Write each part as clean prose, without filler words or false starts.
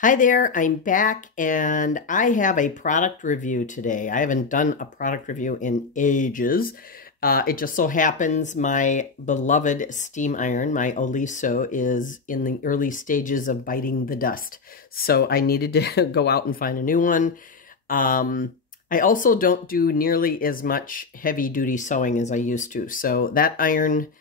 Hi there, I'm back and I have a product review today. I haven't done a product review in ages. It just so happens my beloved steam iron, my Oliso, is in the early stages of biting the dust. So I needed to go out and find a new one. I also don't do nearly as much heavy duty sewing as I used to. So that iron,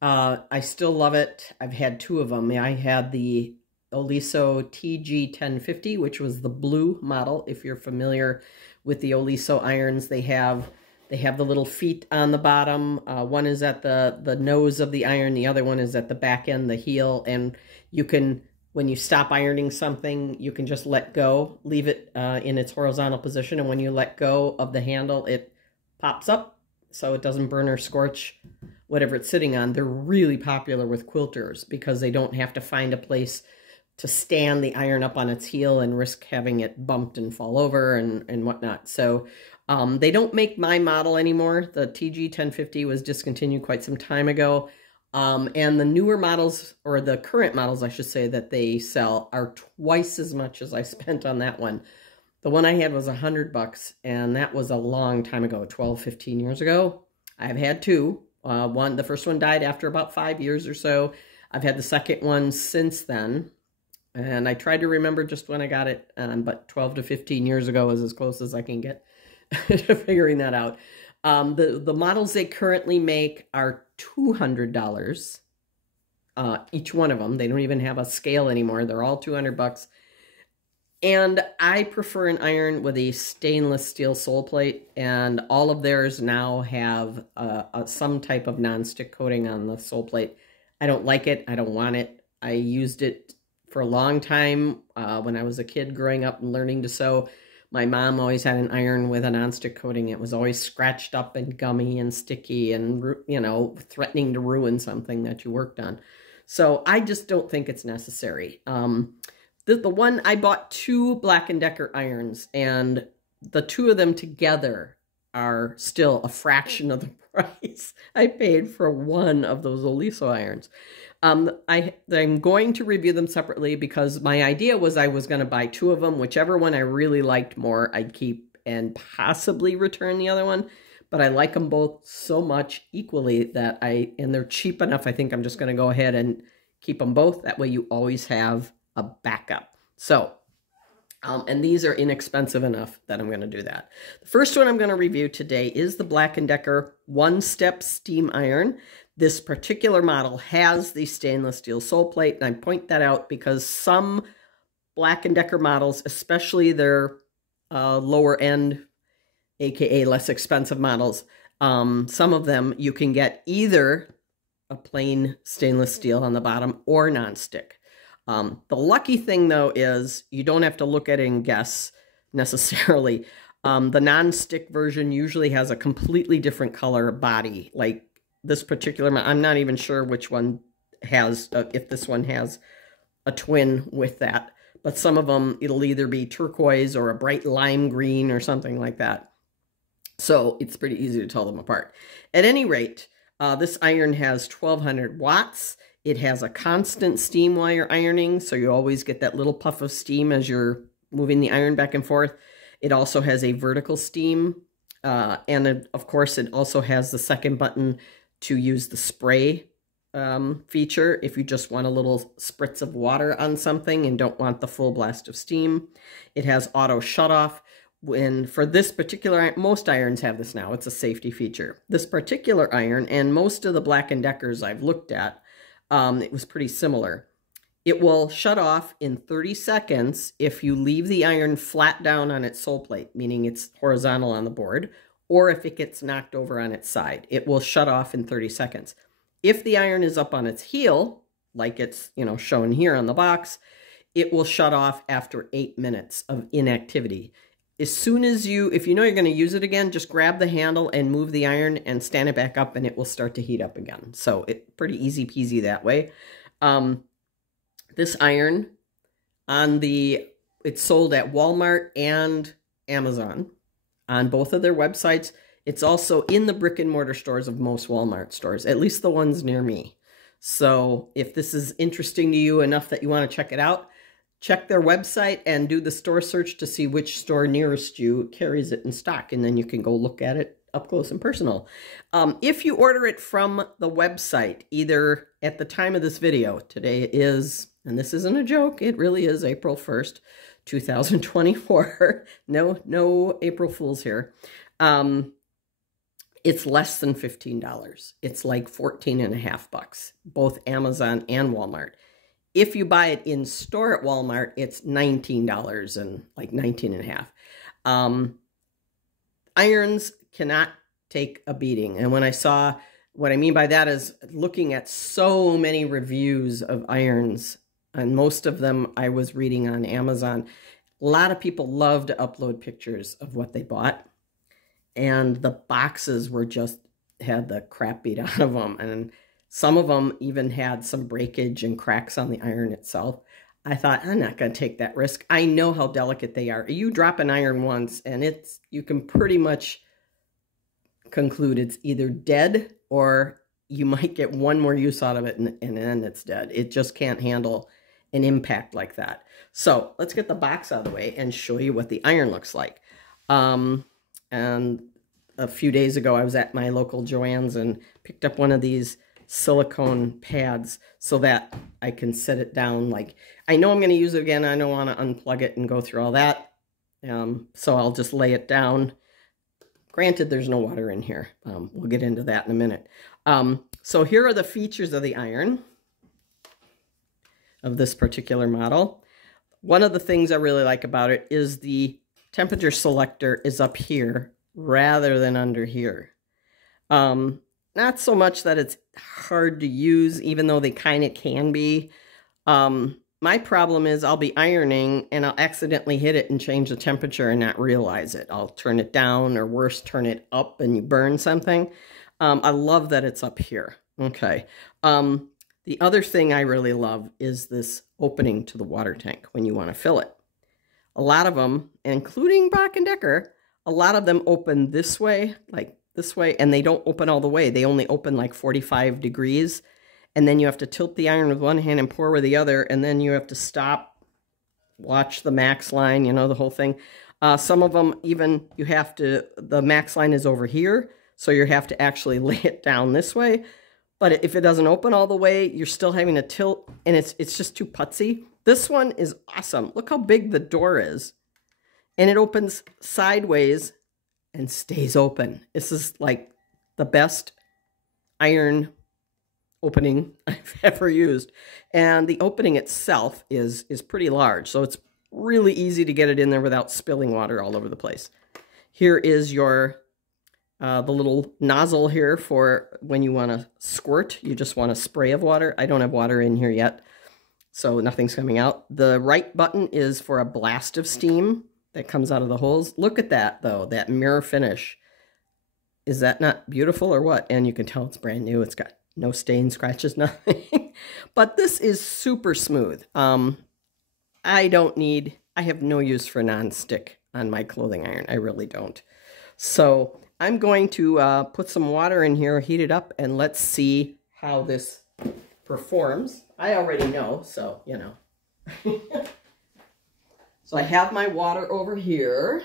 I still love it. I've had two of them. I had the Oliso TG1050, which was the blue model. If you're familiar with the Oliso irons, they have the little feet on the bottom. One is at the nose of the iron, the other one is at the back end, the heel, and you can, when you stop ironing something, you can just let go, leave it in its horizontal position, and when you let go of the handle, it pops up so it doesn't burn or scorch whatever it's sitting on. They're really popular with quilters because they don't have to find a place to stand the iron up on its heel and risk having it bumped and fall over and whatnot. So they don't make my model anymore. The TG1050 was discontinued quite some time ago. And the newer models, or the current models, I should say, that they sell are twice as much as I spent on that one. The one I had was $100, and that was a long time ago, 12, 15 years ago. I've had two. The first one died after about 5 years or so. I've had the second one since then. And I tried to remember just when I got it, but 12 to 15 years ago is as close as I can get to figuring that out. The models they currently make are $200, each one of them. They don't even have a scale anymore. They're all $200. And I prefer an iron with a stainless steel sole plate, and all of theirs now have some type of nonstick coating on the sole plate. I don't like it. I don't want it. I used it for a long time when I was a kid growing up and learning to sew. My mom always had an iron with a nonstick coating. It was always scratched up and gummy and sticky and, you know, threatening to ruin something that you worked on. So I just don't think it's necessary. The one, I bought two Black & Decker irons, and the two of them together are still a fraction of the price I paid for one of those Oliso irons. I'm going to review them separately because my idea was I was going to buy two of them. Whichever one I really liked more, I'd keep and possibly return the other one. But I like them both so much equally that and they're cheap enough, I think I'm just going to go ahead and keep them both. That way you always have a backup. So, and these are inexpensive enough that I'm going to do that. The first one I'm going to review today is the Black & Decker one-step steam iron. This particular model has the stainless steel sole plate, and I point that out because some Black & Decker models, especially their lower end, aka less expensive models, some of them you can get either a plain stainless steel on the bottom or nonstick. The lucky thing, though, is you don't have to look at it and guess necessarily. The non-stick version usually has a completely different color body. Like this particular, I'm not even sure which one has, if this one has a twin with that. But some of them, it'll either be turquoise or a bright lime green or something like that. So it's pretty easy to tell them apart. At any rate, this iron has 1200 watts. It has a constant steam while you're ironing, so you always get that little puff of steam as you're moving the iron back and forth. It also has a vertical steam, and of course it also has the second button to use the spray feature if you just want a little spritz of water on something and don't want the full blast of steam. It has auto shutoff. For this particular iron, most irons have this now. It's a safety feature. This particular iron, and most of the Black & Deckers I've looked at, it was pretty similar. It will shut off in 30 seconds if you leave the iron flat down on its sole plate, meaning it's horizontal on the board, or if it gets knocked over on its side. It will shut off in 30 seconds. If the iron is up on its heel, like it's, you know, shown here on the box, it will shut off after 8 minutes of inactivity. As soon as if you know you're going to use it again, just grab the handle and move the iron and stand it back up and it will start to heat up again. So it's pretty easy peasy that way. This iron, it's sold at Walmart and Amazon on both of their websites. It's also in the brick and mortar stores of most Walmart stores, at least the ones near me. So if this is interesting to you enough that you want to check it out, check their website and do the store search to see which store nearest you carries it in stock, and then you can go look at it up close and personal. If you order it from the website, either at the time of this video, today is, and this isn't a joke, it really is April 1st, 2024. No April Fools here. It's less than $15. It's like $14.50, both Amazon and Walmart. If you buy it in store at Walmart, it's $19 and like $19.50. Irons cannot take a beating. And when I saw, what I mean by that is looking at so many reviews of irons, and most of them I was reading on Amazon. A lot of people love to upload pictures of what they bought, and the boxes were just, had the crap beat out of them. And some of them even had some breakage and cracks on the iron itself. I thought, I'm not going to take that risk. I know how delicate they are. You drop an iron once and you can pretty much conclude it's either dead or you might get one more use out of it and then it's dead. It just can't handle an impact like that. So let's get the box out of the way and show you what the iron looks like. And a few days ago, I was at my local Joann's and picked up one of these silicone pads so that I can set it down. Like, I know I'm going to use it again. I don't want to unplug it and go through all that. So I'll just lay it down. Granted, there's no water in here. We'll get into that in a minute. So here are the features of the iron of this particular model. One of the things I really like about it is the temperature selector is up here rather than under here. Not so much that it's hard to use, even though they kind of can be. My problem is I'll be ironing and I'll accidentally hit it and change the temperature and not realize it. I'll turn it down, or worse, turn it up and you burn something. I love that it's up here. Okay. The other thing I really love is this opening to the water tank when you want to fill it. A lot of them, including Black & Decker, a lot of them open this way, like this way, and they don't open all the way. They only open like 45 degrees. And then you have to tilt the iron with one hand and pour with the other, and then you have to stop, watch the max line, you know, the whole thing. Some of them even, you have to, the max line is over here, so you have to actually lay it down this way. But if it doesn't open all the way, you're still having to tilt, and it's just too putsy. This one is awesome. Look how big the door is. And it opens sideways and stays open. This is like the best iron opening I've ever used. And the opening itself is pretty large, so it's really easy to get it in there without spilling water all over the place. Here is your the little nozzle here for when you want to squirt. You just want a spray of water. I don't have water in here yet, so nothing's coming out. The right button is for a blast of steam that comes out of the holes. Look at that, though, that mirror finish. Is that not beautiful or what? And you can tell it's brand new. It's got no stains, scratches, nothing. But this is super smooth. I have no use for non-stick on my clothing iron. I really don't. So I'm going to put some water in here, heat it up, and let's see how this performs. I already know, so, you know. So I have my water over here.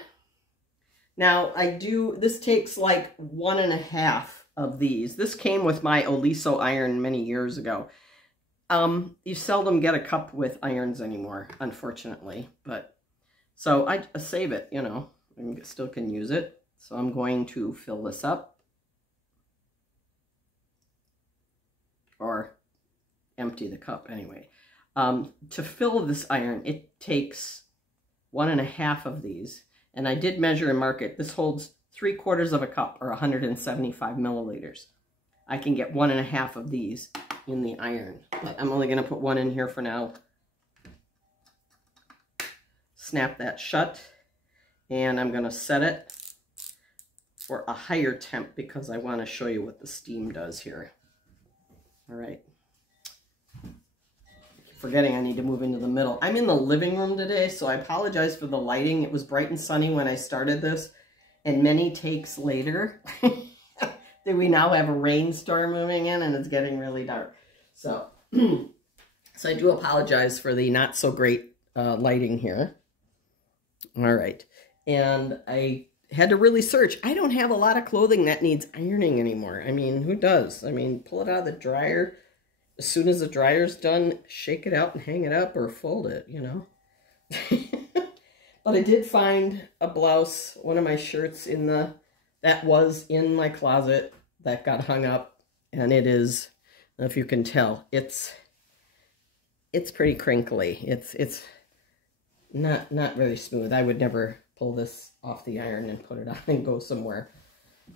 Now this takes like 1.5 of these. This came with my Oliso iron many years ago. You seldom get a cup with irons anymore, unfortunately. But so I save it, you know, I still can use it. So I'm going to fill this up, or empty the cup anyway. To fill this iron, it takes 1.5 of these. And I did measure and mark it. This holds 3/4 of a cup, or 175 milliliters. I can get 1.5 of these in the iron, but I'm only going to put one in here for now. Snap that shut, and I'm going to set it for a higher temp because I want to show you what the steam does here. All right. Forgetting I need to move into the middle. I'm in the living room today, so I apologize for the lighting. It was bright and sunny when I started this, and many takes later, we now have a rainstorm moving in and it's getting really dark. So, so I do apologize for the not so great lighting here. All right. And I had to really search. I don't have a lot of clothing that needs ironing anymore. I mean, who does? I mean, pull it out of the dryer. As soon as the dryer's done, shake it out and hang it up or fold it, you know. But I did find a blouse, one of my shirts that was in my closet that got hung up. And it is, I don't know if you can tell, it's pretty crinkly. It's not very smooth. I would never pull this off the iron and put it on and go somewhere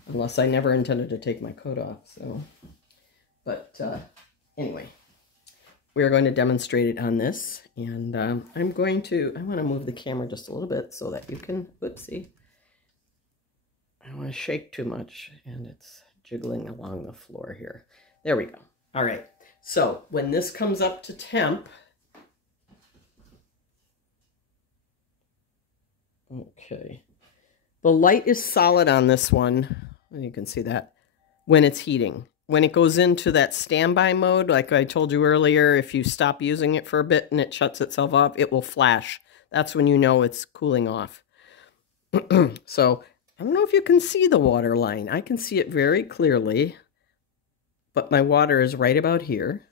unless I never intended to take my coat off. So, but anyway, we are going to demonstrate it on this, and I want to move the camera just a little bit so that you can, whoopsie, I don't want to shake too much, and it's jiggling along the floor here. There we go. All right. So when this comes up to temp, okay, the light is solid on this one. You can see that when it's heating. When it goes into that standby mode, like I told you earlier, if you stop using it for a bit and it shuts itself off, it will flash. That's when you know it's cooling off. So I don't know if you can see the water line. I can see it very clearly, but my water is right about here.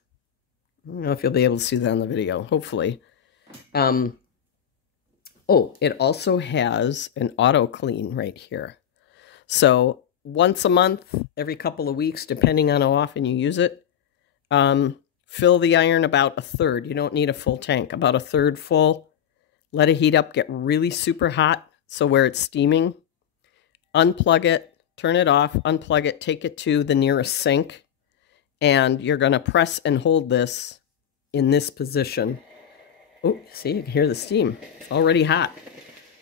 I don't know if you'll be able to see that on the video, hopefully. Oh, it also has an auto clean right here. So once a month, every couple of weeks, depending on how often you use it, fill the iron about a third. You don't need a full tank, about a third full. Let it heat up, get really super hot, so where it's steaming. Unplug it, turn it off, unplug it, take it to the nearest sink, and you're going to press and hold this in this position. Oh, see, you can hear the steam. It's already hot.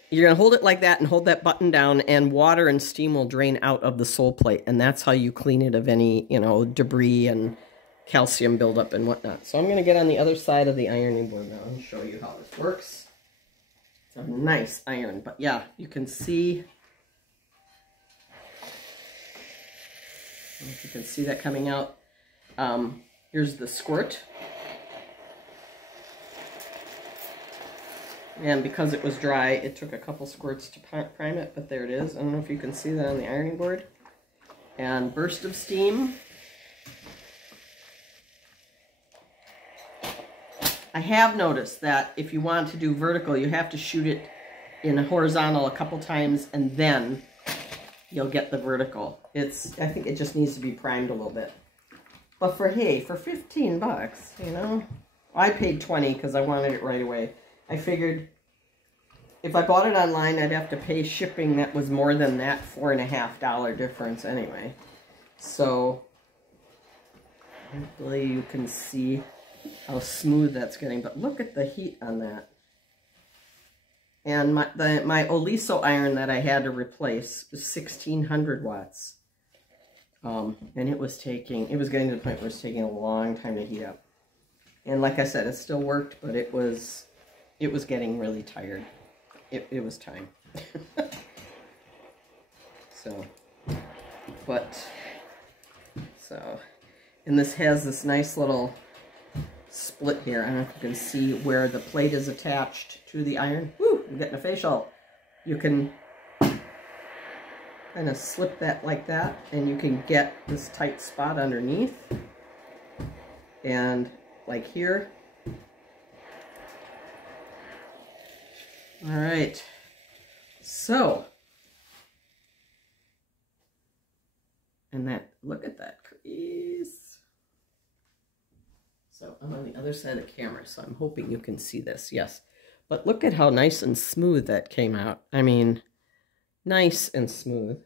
You're going to hold it like that and hold that button down, and water and steam will drain out of the sole plate, and that's how you clean it of any, you know, debris and calcium buildup and whatnot. So I'm going to get on the other side of the ironing board now and show you how this works. It's a nice iron, but yeah, you can see, I don't know if you can see that coming out. Here's the squirt. And because it was dry, it took a couple squirts to prime it, but there it is. I don't know if you can see that on the ironing board. And burst of steam. I have noticed that if you want to do vertical, you have to shoot it in a horizontal a couple times, and then you'll get the vertical. I think it just needs to be primed a little bit. But for 15 bucks, you know, I paid 20 because I wanted it right away. I figured if I bought it online, I'd have to pay shipping that was more than that $4.50 difference anyway. So hopefully you can see how smooth that's getting. But look at the heat on that. And my Oliso iron that I had to replace was 1600 watts. And it was getting to the point where it was taking a long time to heat up. And like I said, it still worked, but it was getting really tired. It was time. And this has this nice little split here. I don't know if you can see where the plate is attached to the iron. Woo, I'm getting a facial. You can kind of slip that like that, and you can get this tight spot underneath. And like here. All right, so, and that, look at that crease. So I'm on the other side of the camera, so I'm hoping you can see this, yes. But look at how nice and smooth that came out. I mean, nice and smooth.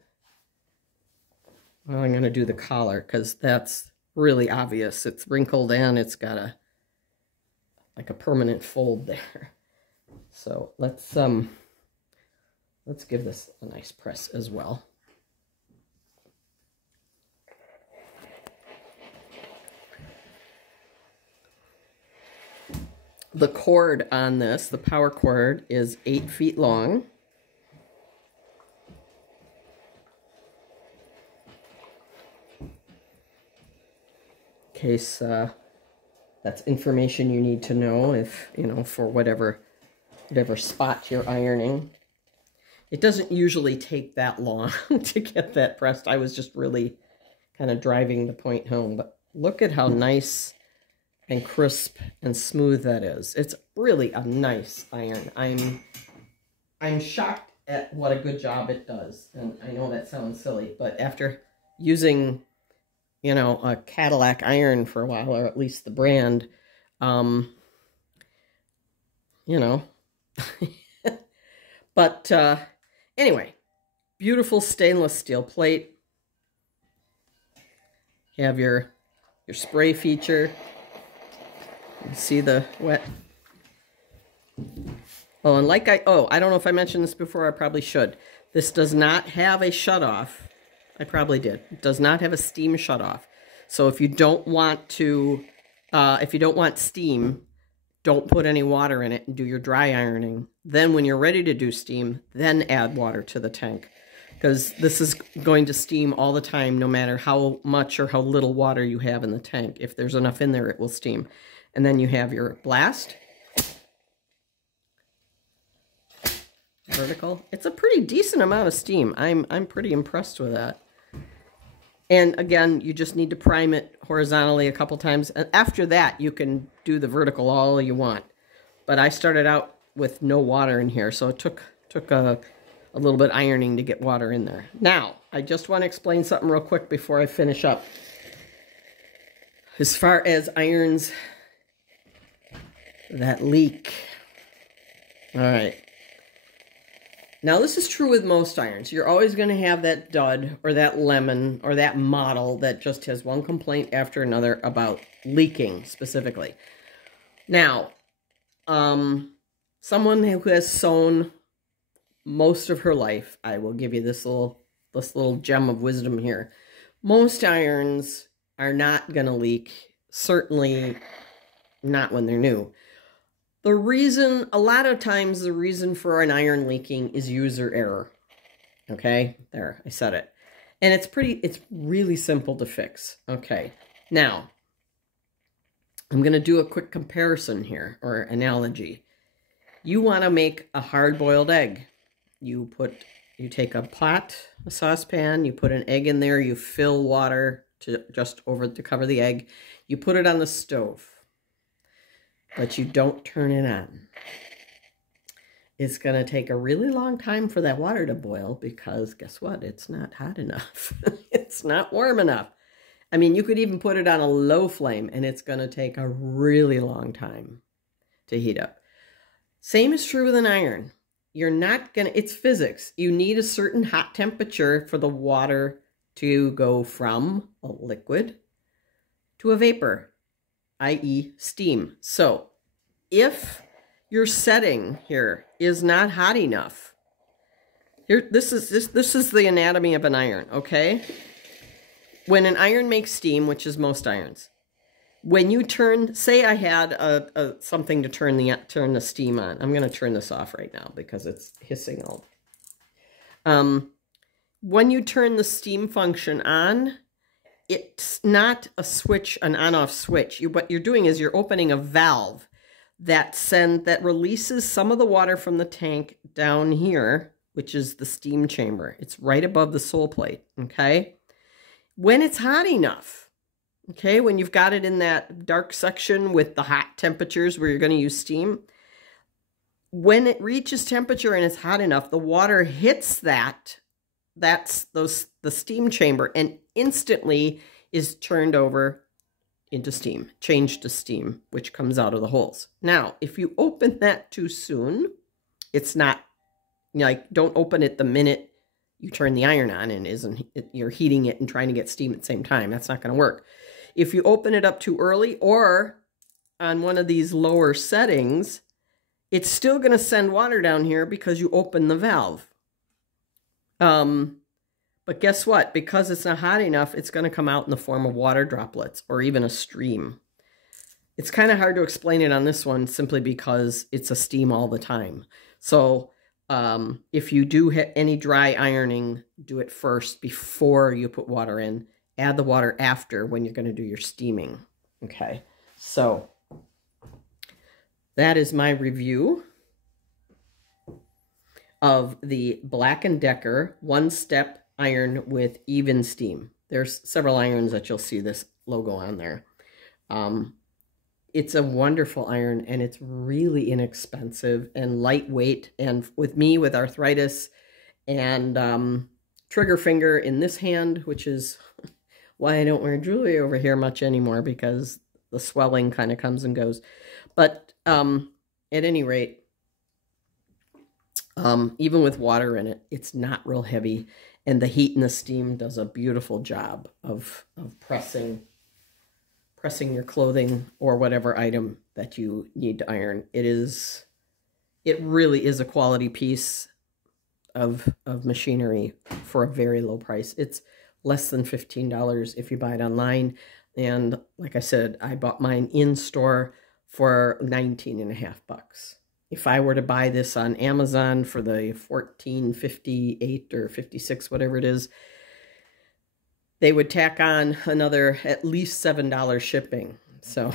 Well, I'm going to do the collar because that's really obvious. It's wrinkled and it's got like a permanent fold there. So let's give this a nice press as well. The cord on this, the power cord, is 8 feet long. In case that's information you need to know, if, you know, for whatever whatever spot you're ironing. It doesn't usually take that long to get that pressed. I was just really kind of driving the point home, but look at how nice and crisp and smooth that is. It's really a nice iron. I'm shocked at what a good job it does. And I know that sounds silly, but after using, you know, a Cadillac iron for a while, or at least the brand, you know, but anyway, beautiful stainless steel plate. You have your spray feature. You can see the wet. Oh, and like I don't know if I mentioned this before, I probably should. This does not have a shutoff. I probably did. It does not have a steam shutoff. So if you don't want to, if you don't want steam, don't put any water in it and do your dry ironing. Then when you're ready to do steam, then add water to the tank. Because this is going to steam all the time, no matter how much or how little water you have in the tank. If there's enough in there, it will steam. And then you have your blast. Vertical. It's a pretty decent amount of steam. I'm pretty impressed with that. And again, you just need to prime it horizontally a couple times. And after that, you can do the vertical all you want. But I started out with no water in here, so it took a little bit ironing to get water in there. Now, I just want to explain something real quick before I finish up. As far as irons that leak. All right. Now, this is true with most irons. You're always going to have that dud or that lemon or that model that just has one complaint after another about leaking specifically. Now, someone who has sewn most of her life, I will give you this little gem of wisdom here. Most irons are not going to leak, certainly not when they're new. The reason, a lot of times, the reason for an iron leaking is user error. Okay, there, I said it. And it's really simple to fix. Okay, now, I'm going to do a quick comparison here, or analogy. You want to make a hard-boiled egg. You take a pot, a saucepan, you put an egg in there, you fill water to cover the egg. You put it on the stove. But you don't turn it on. It's going to take a really long time for that water to boil because guess what? It's not hot enough. It's not warm enough. I mean, you could even put it on a low flame and it's going to take a really long time to heat up. Same is true with an iron. You're not going to, it's physics. You need a certain hot temperature for the water to go from a liquid to a vapor, i.e. steam. So if your setting here is not hot enough, here, this is the anatomy of an iron, okay? When an iron makes steam, which is most irons, when you turn, say I had something to turn the steam on. I'm going to turn this off right now because it's hissing all. When you turn the steam function on, it's not a switch, an on-off switch. What you're doing is you're opening a valve that releases some of the water from the tank down here, which is the steam chamber. It's right above the sole plate, okay? When it's hot enough, okay, when you've got it in that dark section with the hot temperatures where you're going to use steam, when it reaches temperature and it's hot enough, the water hits the steam chamber and instantly is turned over into steam, changed to steam, which comes out of the holes. Now, if you open that too soon, it's not, like, don't open it the minute you turn the iron on and you're heating it and trying to get steam at the same time. That's not going to work. If you open it up too early or on one of these lower settings, it's still going to send water down here because you open the valve. But guess what? Because it's not hot enough, it's going to come out in the form of water droplets or even a stream. It's kind of hard to explain it on this one simply because it's a steam all the time. So if you do any dry ironing, do it first before you put water in. Add the water after when you're going to do your steaming. Okay, so that is my review of the Black & Decker one-step iron with even steam. There's several irons that you'll see this logo on there. It's a wonderful iron, and it's really inexpensive and lightweight. And with me, with arthritis and trigger finger in this hand, which is why I don't wear jewelry over here much anymore, because the swelling kind of comes and goes. But at any rate, even with water in it, it's not real heavy, and the heat and the steam does a beautiful job of pressing your clothing or whatever item that you need to iron. It really is a quality piece of machinery for a very low price. It's less than $15 if you buy it online. And like I said, I bought mine in store for $19.50. If I were to buy this on Amazon for the $14.58 or $56, whatever it is, they would tack on another at least $7 shipping. So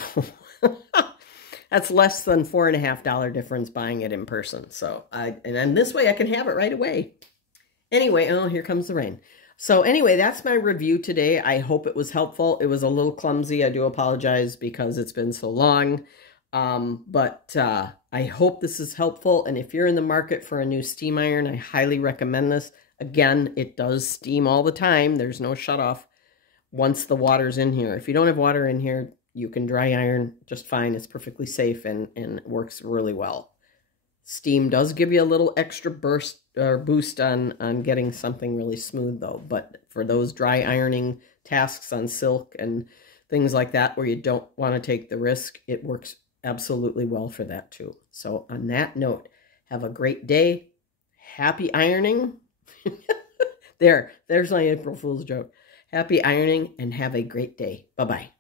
that's less than $4.50 difference buying it in person. So and then this way I can have it right away. Anyway, oh, here comes the rain. So anyway, that's my review today. I hope it was helpful. It was a little clumsy. I do apologize because it's been so long. But I hope this is helpful. And if you're in the market for a new steam iron, I highly recommend this. Again, it does steam all the time. There's no shut off once the water's in here. If you don't have water in here, you can dry iron just fine. It's perfectly safe and it works really well. Steam does give you a little extra burst or boost on getting something really smooth though. But for those dry ironing tasks on silk and things like that where you don't want to take the risk, it works absolutely well for that too. So on that note, have a great day. Happy ironing. There's my April Fool's joke. Happy ironing and have a great day. Bye-bye.